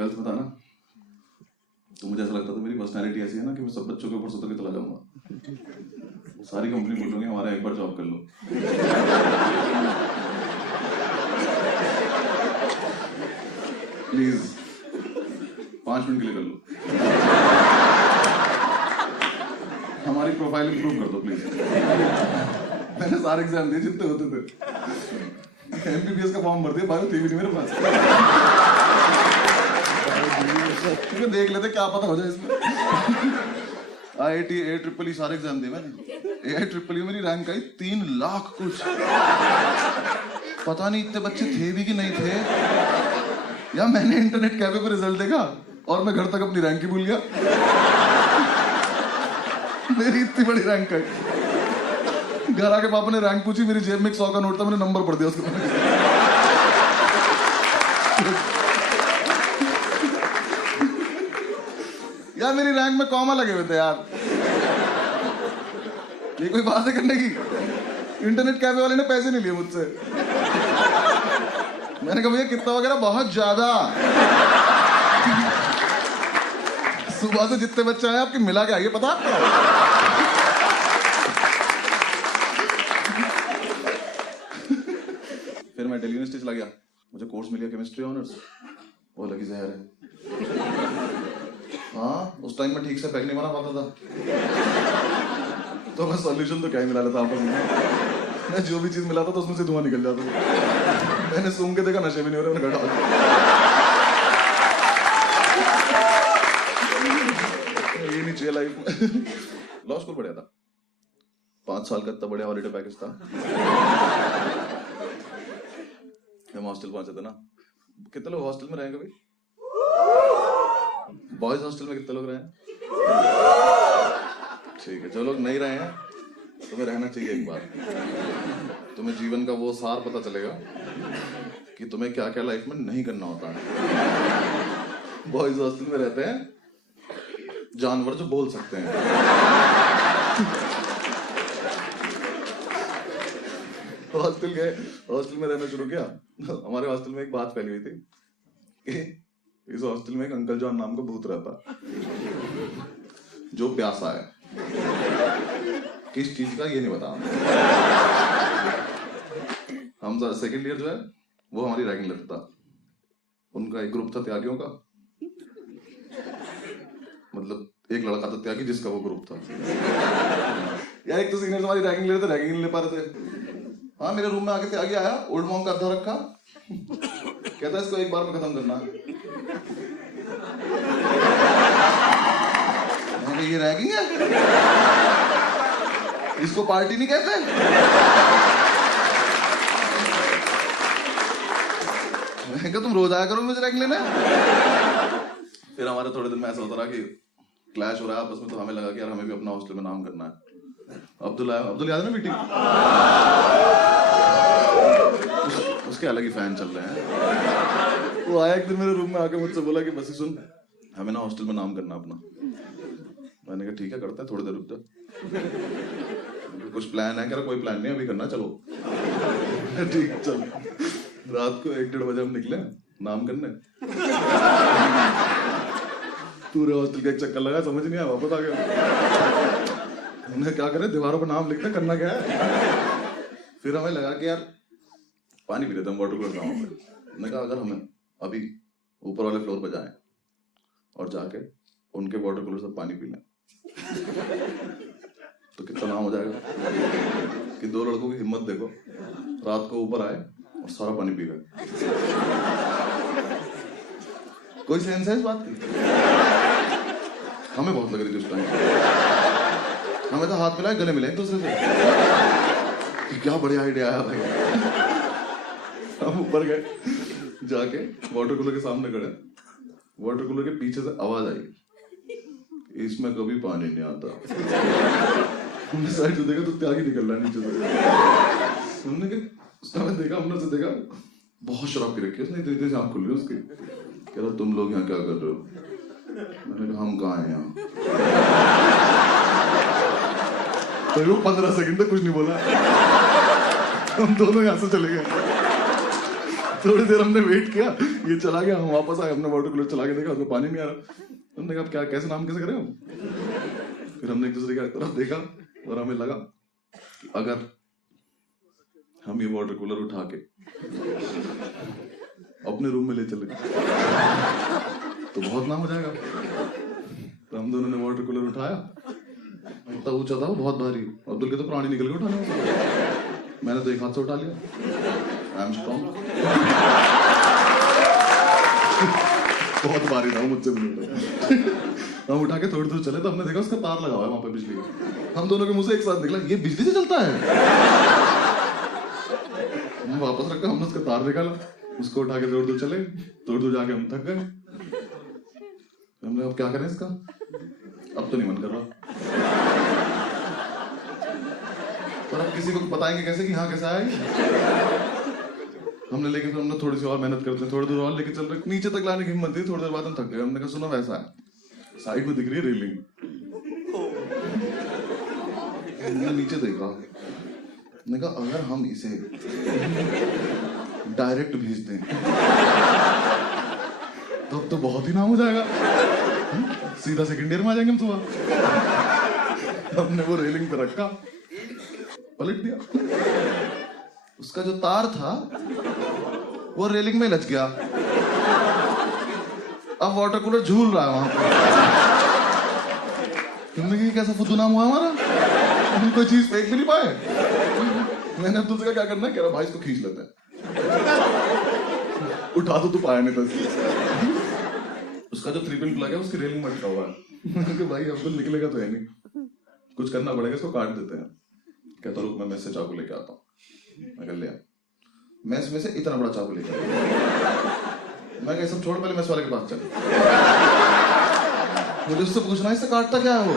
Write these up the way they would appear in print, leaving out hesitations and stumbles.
12th में था ना, तो मुझे ऐसा लगता था मेरी पर्सनैलिटी ऐसी है ना कि मैं सब बच्चों के ऊपर से उतर के चला जाऊंगा। सारी कंपनी बोल रही है हमारा एक बार जॉब कर लो। प्लीज 5 मिनट के लिए कर लो, हमारी प्रोफाइल इंप्रूव कर दो प्लीज। मैंने सारे एग्जाम दिए जितने होते थे, एमबीबीएस का फॉर्म भर दिया, बायो थी भी नहीं मेरे पास। क्योंकि देख लेते क्या पता हो जाए इसमें। IIT AEEE सारे एग्जाम दिए मैंने। AIEEE मेरी रैंक आई 3 लाख कुछ। पता नहीं इतने बच्चे थे भी कि नहीं थे, या मैंने इंटरनेट कैफे पे रिजल्ट देखा और मैं घर तक अपनी रैंक ही भूल गया। मेरी इतनी बड़ी रैंक आई। घर आके पापा ने रैंक पूछी, मेरी जेब में 100 का नोट था, मैंने नंबर पढ़ दिया उसके। यार मेरी रैंक में कॉमा लगे हुए थे यार, ये कोई बात है करने की? इंटरनेट कैफे वाले ने पैसे नहीं लिए मुझसे। मैंने कहा भैया कितना वगैरह, बहुत ज्यादा। सुबह से जितने बच्चे आए आपके मिला के आइए, पता आपको? फिर मैं दिल्ली यूनिवर्सिटी चला गया, मुझे कोर्स मिल गया केमिस्ट्री ऑनर्स। वो लगी जहर है। हाँ, उस टाइम में ठीक से पैक नहीं बना पाता था, तो मैं सॉल्यूशन तो क्या ही मिला लेता आपस में। मैं जो भी चीज मिलाता था उसमें से धुआं निकल जाता था। मैंने सूंघ के देखा, नशे में नहीं हो रहे, मैंने घटा दिया। ये नहीं चाहिए लाइफ में। लॉ स्कूल पढ़ा था, 5 साल का इतना बढ़िया हॉलीडे पैकेज था। हम हॉस्टल पहुंचे थे ना। कितने लोग हॉस्टल में रहे कभी? बॉयज हॉस्टल में कितने लोग रहे हैं? ठीक है, जो लोग नहीं रहे हैं तुम्हें रहना चाहिए एक बार। तुम्हें जीवन का वो सार पता चलेगा कि तुम्हें क्या क्या लाइफ में नहीं करना होता है। बॉयज हॉस्टल में रहते हैं जानवर जो बोल सकते हैं। हॉस्टल में रहना शुरू किया, हमारे हॉस्टल में एक बात फैली हुई थी कि इस हॉस्टल में एक अंकल जॉन नाम का भूत रहता, जो प्यासा है। किस चीज का ये नहीं बता। हम सेकंड ईयर जो है वो हमारी रैगिंग लेता था। उनका एक ग्रुप था त्यागियों का, मतलब एक लड़का था त्यागी जिसका वो ग्रुप था। यार एक तो सीनियर हमारी रैगिंग ले रहे थे, रैगिंग नहीं ले पा रहे थे। हाँ, मेरे रूम में आके त्यागी आया, ओल्ड मॉन्क का अद्धा रखा, कहता है इसको एक बार में खत्म करना है। ये रैगिंग है, इसको पार्टी नहीं कहते। मैं क्या तुम रोज आया करो मुझे रैगिंग लेने? फिर हमारे थोड़े दिन में ऐसा होता रहा कि क्लैश हो रहा है आपस में, तो हमें लगा कि यार हमें भी अपना हॉस्टल में नाम करना है। अब्दुल याद है ना मीटिंग? उसके अलग ही फैन चल रहे हैं। वो आया एक दिन मेरे रूम में आके मुझसे बोला कि बस सुन, हमें ना हॉस्टल में नाम करना अपना। मैंने कहा ठीक है करते हैं, थोड़ी देर रुक जा। कुछ प्लान है? कह रहा कोई प्लान नहीं अभी करना, चलो। ठीक चल। रात को 1-1:30 बजे हम निकले नाम करने। पूरे हॉस्टल का एक चक्कर लगा, समझ नहीं आया, वापस आ गया। हमने क्या करे, दीवारों पर नाम लिखते, करना क्या है। फिर हमें लगा कि यार पानी पी लेते हम वाटर कूलर गाँव पे। मैंने कहा अगर हमें अभी ऊपर वाले फ्लोर पर जाएं और जाके उनके वाटर कूलर से पानी पी लें तो कितना नाम हो जाएगा कि 2 लड़कों की हिम्मत देखो, रात को ऊपर आए और सारा पानी पी गए। कोई सेंस है इस बात की? हमें बहुत लग रही थी उस टाइम। हमें तो हाथ मिलाए, गले मिले एक दूसरे से कि क्या बढ़िया आइडिया आया भाई। हम ऊपर गए, जाके वाटर कूलर के सामने खड़े, वाटर कूलर के पीछे से आवाज आई, इसमें कभी पानी नहीं आता। हमने साइड से देखा तो त्यागी निकल रहा है नीचे से। हमने देखा, हमने से देखा बहुत शराब पी रखी है उसने, इतनी आँख खुल रही है उसकी। कह रहा तुम लोग यहाँ क्या कर रहे हो? मैंने कहा हम कहाँ हैं यहाँ। तो वो 15 सेकंड तक कुछ नहीं बोला। हम दोनों यहाँ से चले गए। थोड़ी देर हमने वेट किया, ये चला गया, हम वापस आए, हमने वाटर कूलर चला के देखा उसमें पानी नहीं आ रहा। हमने कहा क्या कैसे नाम कैसे करें हम? फिर हमने एक दूसरे की तरफ देखा और हमें लगा कि अगर हम ये वाटर कूलर उठा के अपने रूम में ले चले तो बहुत नाम हो जाएगा। तो हम दोनों ने वाटर कूलर उठाया, इतना ऊंचा था वो, बहुत भारी। अब्दुल के तो प्राणी निकल के उठाने में, मैंने तो एक हाथ से उठा लिया। I am strong. बहुत भारी था, मुझसे भी नहीं उठा। हम उठा के थोड़ी दूर चले तो हमने देखा उसका तार लगा हुआ है वहां पे बिजली का। हम दोनों के मुंह से एक साथ निकला, ये बिजली से चलता है। हमने वापस रखा, हमने उसका तार निकाला, उसको उठा के थोड़ी दूर चले, थोड़ी दूर जाके हम थक गए। हमने अब क्या करें इसका, अब तो नहीं मन कर रहा, पर अब किसी को बताएंगे कैसे कि हाँ कैसा है। हमने लेके फिर हमने थोड़ी सी और मेहनत करते हैं, थोड़ी दूर और लेके चल रहे, नीचे तक लाने की हिम्मत थी। थोड़ी देर बाद हम थक गए। हमने कहा सुनो वैसा है, साइड में दिख रही है रेलिंग। हमने नीचे देखा, हमने कहा अगर हम इसे डायरेक्ट भेज दें तो अब तो बहुत ही नाम हो जाएगा, सीधा सेकंड ईयर में आ जाएंगे हम सुबह। हमने वो रेलिंग पे रखा, पलट दिया, उसका जो तार था वो रेलिंग में लच गया। अब वाटर कूलर झूल रहा है वहां पर। तुमने कहा कैसा फुद्दू नाम हुआ हमारा, हम कोई चीज फेंक भी नहीं पाए। मैंने अब्दुल से कहा क्या करना है, कह रहा भाई इसको खींच लेते हैं। उठा तो तू पाया नहीं था। उसका जो 3 पिन प्लग है उसकी रेलिंग में अटका हुआ है। भाई अब्दुल निकलेगा तो है नहीं, कुछ करना पड़ेगा, इसको काट देते हैं। कहता रुक मैं मेस से चाकू लेके आता हूँ। मैं ले मैस में से इतना बड़ा चाकू लेके मैं कहा सब छोड़, पहले मैस वाले के पास चल, मुझे उससे पूछना इससे काटता क्या है वो,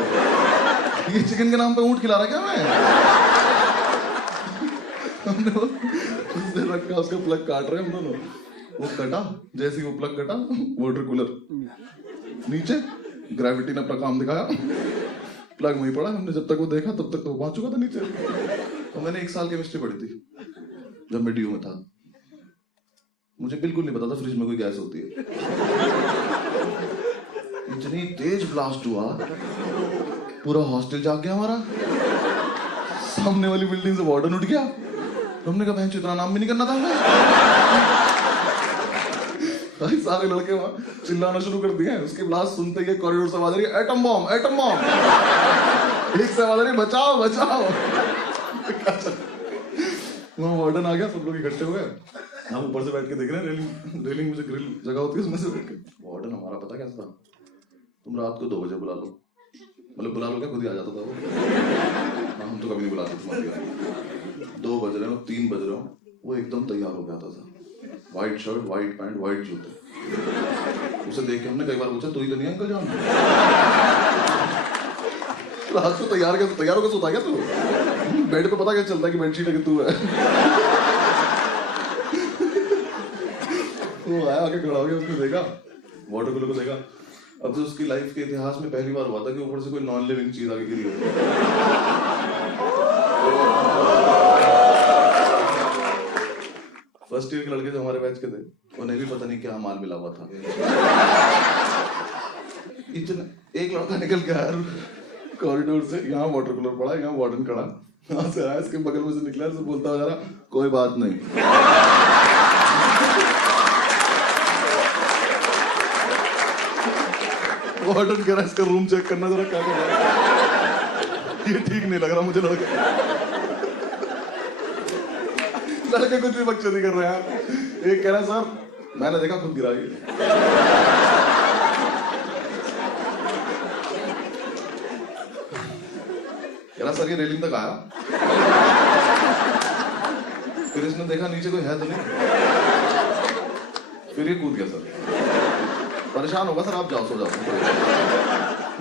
ये चिकन के नाम पे ऊंट खिला रहा क्या मैं। हमने उसने रखा, उसका प्लग काट रहे हम दोनों, वो कटा, जैसे ही वो प्लग कटा वाटर कूलर नीचे, ग्रेविटी ने अपना काम दिखाया, प्लग वहीं पड़ा। हमने जब तक वो देखा तब तक तो पहुंच चुका था नीचे। तो मैंने 1 साल केमिस्ट्री पढ़ी थी जब मैं ड्यू में था। मुझे बिल्कुल नहीं पता था फ्रिज में कोई गैस होती है। इतनी तेज ब्लास्ट हुआ, पूरा हॉस्टल जाग गया हमारा। सामने वाली बिल्डिंग से वार्डन उठ गया। हमने कहा बहन इतना नाम भी नहीं करना था हमें। भाई सारे लड़के वहां चिल्लाना शुरू कर दिए। उसकी ब्लास्ट सुनते ही कॉरिडोर से आवाज आ रही है एटम बॉम्ब एटम बॉम्ब। एक से आवाज आ रही है बचाओ बचाओ। वहां वार्डन आ गया, सब लोग इकट्ठे हो गए। हम ऊपर से बैठ के देख रहे हैं, रेलिंग में से ग्रिल जगह होती है उसमें से बैठ के। वार्डन हमारा पता कैसा था, तुम रात को 2 बजे बुला लो, मतलब बुला लो क्या, खुद ही आ जाता था वो। हम तो कभी नहीं बुलाते तुम्हारे। 2 बज रहे हो 3 बज रहे हो, वो एकदम तैयार हो जाता था, white shirt white pant white जूते। उसे देख के हमने कई बार पूछा तू ही तो नहीं अंकल जान। रात को तैयार होकर सोता क्या तू? बेड पे पता क्या चलता है कि बेडशीट है कि तू है। वो आया आके खड़ा हो गया, उसने देखा वाटर कूलर को देखा। अब तो उसकी लाइफ के इतिहास में पहली बार हुआ था कि ऊपर से कोई नॉन लिविंग चीज आके गिरी हो। फर्स्ट ईयर के लड़के जो हमारे बैच के थे, उन्हें भी पता नहीं क्या माल मिला हुआ था। इतना एक लड़का निकल के आया कॉरिडोर से, यहाँ वाटर कूलर पड़ा, यहाँ वार्डन खड़ा, यहाँ से आया, इसके बगल में से निकला, से बोलता हुआ जा रहा कोई बात नहीं। वार्डन कह रहा इसका रूम चेक करना जरा, क्या कर रहा है ये ठीक नहीं लग रहा मुझे। लड़के कुछ भी बकचोदी कर रहे हैं। एक कह रहा सर मैंने देखा खुद गिरा कह रहा सर ये रेलिंग तक आया, फिर इसने देखा नीचे कोई है तो नहीं, फिर ये कूद गया। सर परेशान होगा सर, आप जाओ सो जाओ।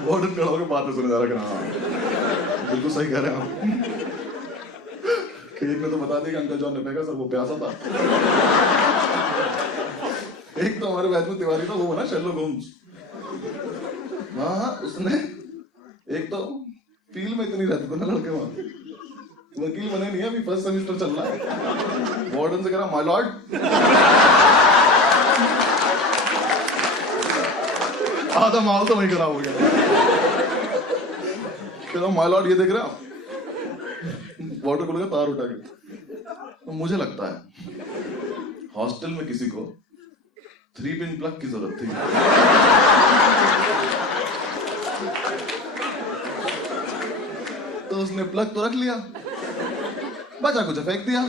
वार्डन खड़ा होकर बातें सुने जा रहा हाँ बिल्कुल सही कह रहे हैं आप। एक ने तो बता दिया कि अंकल जॉन ने फेंका सर, वो प्यासा था। एक तो हमारे बैच में तिवारी था, वो बना शेरलॉक होम्स। हाँ उसने एक तो फील में इतनी रहती थी ना लड़के वहां, वकील बने नहीं है, अभी फर्स्ट सेमेस्टर चल रहा है। वार्डन से कह रहा माय लॉर्ड, आधा माल तो वहीं खराब हो गया। कह रहा माय लॉर्ड ये देख रहा, वाटर कूलर का तार उठा के। तो मुझे लगता है हॉस्टल में किसी को 3 पिन प्लग की जरूरत थी। तो उसने प्लग तो रख लिया, बचा कुछ फेंक दिया।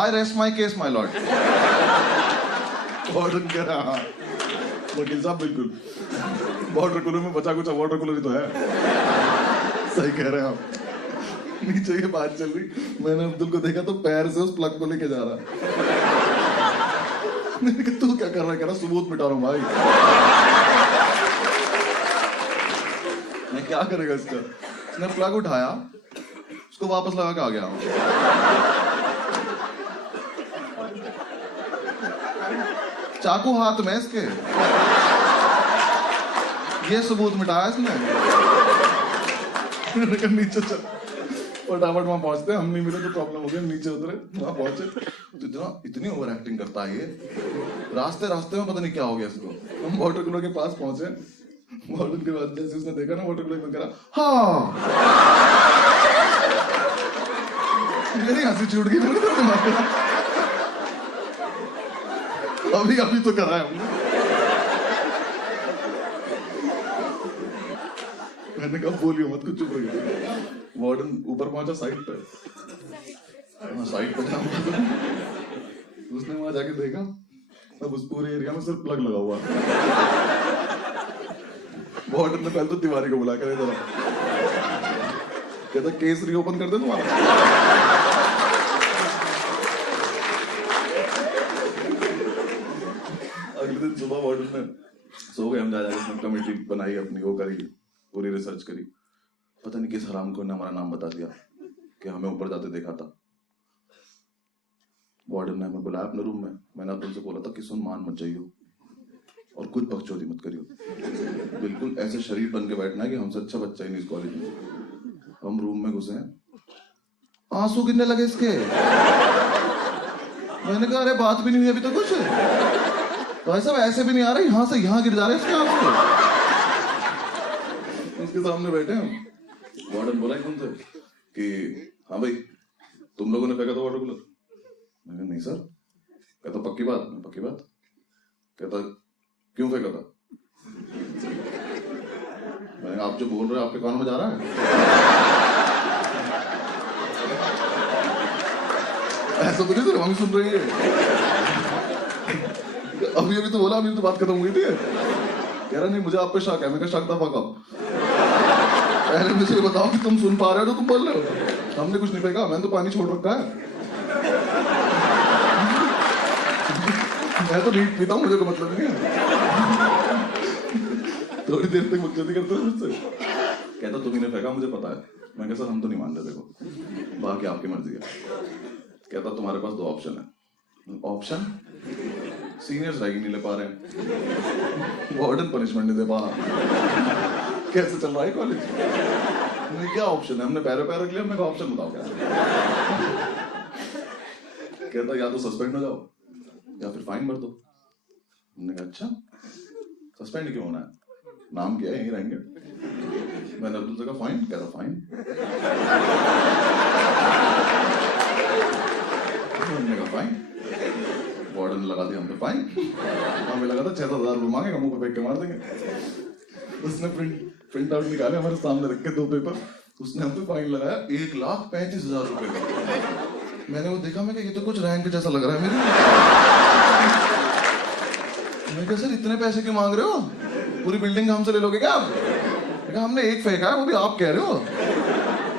आई rest my case my lord. Warden कह रहा हाँ वकील साहब बिल्कुल, वाटर कूलर में बचा कुछ वाटर कूलर ही तो है। सही कह रहे हैं आप। नीचे ये बात चल रही, मैंने अब्दुल को देखा तो पैर से उस प्लग को लेके जा रहा। मैंने कहा तू क्या कर रहा है? कह रहा सबूत मिटा रहा हूं भाई। मैं क्या करेगा इसका? उसने प्लग उठाया, उसको वापस लगा के आ गया। चाकू हाथ में इसके, ये सबूत मिटाया इसने। नीचे चल, फटाफट वहां पहुंचते, हम नहीं मिले तो प्रॉब्लम हो गया। नीचे उतरे, वहां पहुंचे तो इतनी ओवर एक्टिंग करता है ये। रास्ते रास्ते में पता नहीं क्या हो गया इसको। हम वाटर कूलर के पास पहुंचे, वार्डन के बाद जैसे उसने देखा ना वाटर कूलर में, करा हाँ। मेरी हंसी छूट गई। अभी अभी तो करा है हमने। मैंने कहा बोलियो मत, कुछ चुप रहिए। वार्डन ऊपर पहुंचा साइड पे, साइड पे था। उसने वहां जाके देखा, अब उस पूरे एरिया में सिर्फ प्लग लगा हुआ। वार्डन ने पहले तो तिवारी को बुला कर इधर, कहता केस रीओपन कर दे तुम्हारा। अगले दिन सुबह वार्डन ने सो गए, हम जा जाके कमेटी बनाई अपनी, वो करी, पूरी रिसर्च करी। पता नहीं किस हराम को ने हमारा नाम बता दिया कि हमें ऊपर जाते देखा था। वार्डन ने हमें बुलाया अपने रूम में। मैंने अब्दुल से बोला था कि सुन, मान मत जाइयो और कुछ बकचोदी मत करियो, बिल्कुल ऐसे शरीफ बन के बैठना है कि हमसे अच्छा बच्चा ही नहीं इस कॉलेज में। हम रूम में घुसे, आंसू गिरने लगे इसके। मैंने कहा अरे बात भी नहीं हुई अभी तो कुछ, भाई साहब ऐसे भी नहीं आ रहे, यहां से यहां गिर जा रहे इसके आंसू। उसके सामने बैठे हम, वार्डन बोला एकदम से कि हाँ भाई तुम लोगों ने फेंका था वाटर कूलर? मैंने नहीं सर। कहता पक्की बात? पक्की बात। कहता क्यों फेंका था? मैंने आप जो बोल रहे हो आपके कानों में जा रहा है? ऐसा तो नहीं सर, हम सुन रही है। अभी अभी तो बोला, अभी तो बात खत्म हुई थी। कह रहा नहीं मुझे आप पे शक है। मैं शक था कब? पहले मुझे बताओ कि तुम सुन पा रहे हो तो तुम बोल रहे हो। हमने कुछ नहीं फेंका, मैंने तो पानी छोड़ रखा है। मैं तो नीट पीता हूँ, मुझे कोई मतलब नहीं है। थोड़ी देर तक बकचोदी करते हो मुझसे। कहता तुम्ही ने फेंका, मुझे पता है। मैं कहा सर हम तो नहीं मान रहे, देखो बाकी आपकी मर्जी है। कहता तुम्हारे पास 2 ऑप्शन है। ऑप्शन? सीनियर्स रैगिंग नहीं ले पा रहे हैं, वार्डन पनिशमेंट नहीं दे पा रहा, कैसे चल रहा है कॉलेज? क्या ऑप्शन है? हमने पैरों पैर रख लिया। हमने कहा ऑप्शन बताओ क्या? कहता या तो सस्पेंड हो जाओ या फिर फाइन भर दो। हमने कहा अच्छा, सस्पेंड क्यों होना है? नाम क्या है, यहीं रहेंगे। मैंने अब्दुल से कहा फाइन? कहता फाइन। हमने कहा फाइन। वार्डन लगा दिया हम पे फाइन। हमें लगा था 6,000 रुपये मांगेगा, मुंह पे फेंक के मार देंगे। उसने प्रिंट आउट निकाले, हमारे सामने रख के 2 पेपर। उसने हम पे फाइन लगाया 1,35,000 रुपए का। मैंने वो देखा, मैं ये तो कुछ रैंक जैसा लग रहा है मेरे। मैं कहा सर इतने पैसे क्यों मांग रहे हो? पूरी बिल्डिंग हमसे ले लोगे क्या आप? कहा हमने 1 फेंका है, वो भी आप कह रहे हो।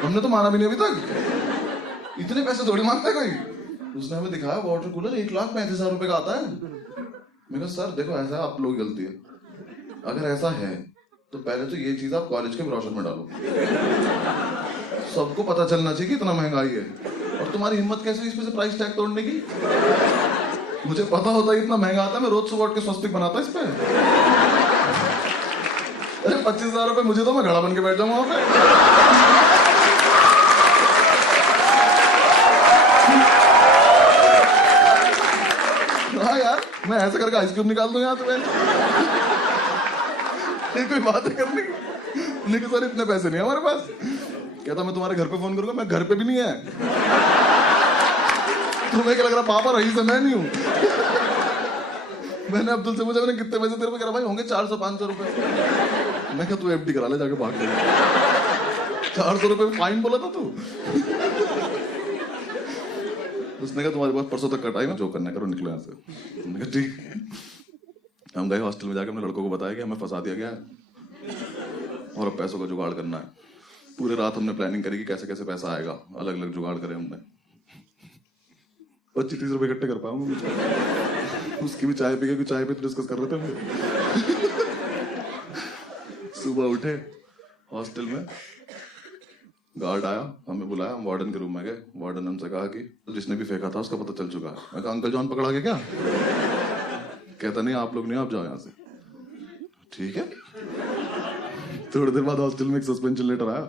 हमने तो माना भी नहीं अभी तक। इतने पैसे थोड़ी मांगता है कोई। उसने हमें दिखाया वाटर कूलर 1,35,000 रुपए का आता है। मैं कहा सर देखो ऐसा है, आप लोग गलती है। अगर ऐसा है तो पहले तो ये चीज आप कॉलेज के ब्रोशर में डालो, सबको पता चलना चाहिए कि इतना महंगाई है। और तुम्हारी हिम्मत कैसे इस पे से प्राइस टैग तोड़ने की? मुझे पता होता है इतना महंगा आता है, मैं रोज सुबह उठ के स्वस्तिक बनाता इस पे। अरे 25,000 रुपए मुझे तो मैं घड़ा बन के बैठ जाऊंगा वहां पे। हाँ यार, मैं ऐसे करके आइस क्यूब निकाल दूं यहाँ से। ये कोई बात है करने की? लेकिन सर इतने पैसे नहीं है हमारे पास। कहता मैं तुम्हारे घर पे फोन करूंगा। मैं घर पे भी नहीं है। तुम्हें क्या लग रहा पापा रही से मैं नहीं हूं। मैंने अब्दुल से पूछा मैंने कितने पैसे तेरे पे? कह रहा भाई होंगे 400-500 रुपए। मैं क्या तू एफडी करा ले जाके भाग के। 400 रुपए फाइन बोला था तू। उसने कहा तुम्हारे पास परसों तक कटाई ना, जो करना करो निकलो यहाँ से। मैंने कहा ठीक। हम गए हॉस्टल में, जाके हमने लड़कों को बताया कि हमें फंसा दिया गया है और अब पैसों का जुगाड़ करना है। पूरे रात हमने प्लानिंग करी कि कैसे कैसे पैसा आएगा, अलग अलग जुगाड़ करे हमने। 25-30 रुपए इकट्ठे कर पाऊंगा। उसकी भी चाय पी के, चाय पे तो डिस्कस कर रहे थे हम। सुबह उठे, हॉस्टल में गार्ड आया, हमें बुलाया, हम वार्डन के रूम में गए। वार्डन हमसे कहा कि जिसने भी फेंका था उसका पता चल चुका है। मैं कहा अंकल जॉन पकड़ा गया क्या? कहता नहीं आप लोग नहीं, आप जाओ यहाँ से। ठीक है। थोड़ी देर बाद हॉस्टल में एक सस्पेंशन लेटर आया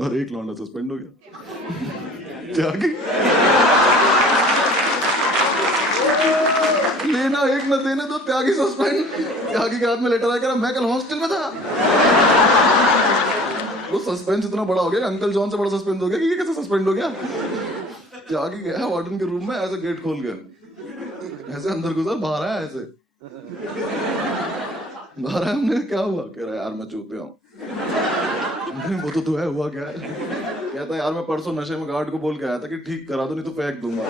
और एक लौंडा सस्पेंड हो गया। त्यागी लेना एक न देने दो, त्यागी सस्पेंड। त्यागी के हाथ में लेटर आया, मैं कल हॉस्टल में था। वो सस्पेंस इतना बड़ा हो गया, अंकल जॉन से बड़ा सस्पेंड हो गया कि ये कैसे सस्पेंड हो गया। त्यागी गया वार्डन के रूम में, ऐसे गेट खोल कर ऐसे अंदर घुसा, बाहर आया ऐसे। बाहर आया, हमने क्या हुआ? कह रहा यार मैं चूते हूँ। वो तो तू है, हुआ क्या है? कहता यार मैं परसों नशे में गार्ड को बोल के आया था कि ठीक करा दो नहीं तो फेंक दूंगा।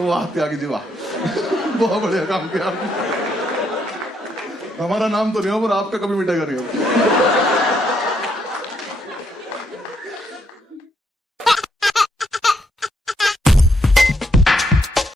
वाह त्यागी जी वाह, बहुत बढ़िया काम किया। हमारा नाम तो नहीं हो पर आपका कभी मिटेगा नहीं।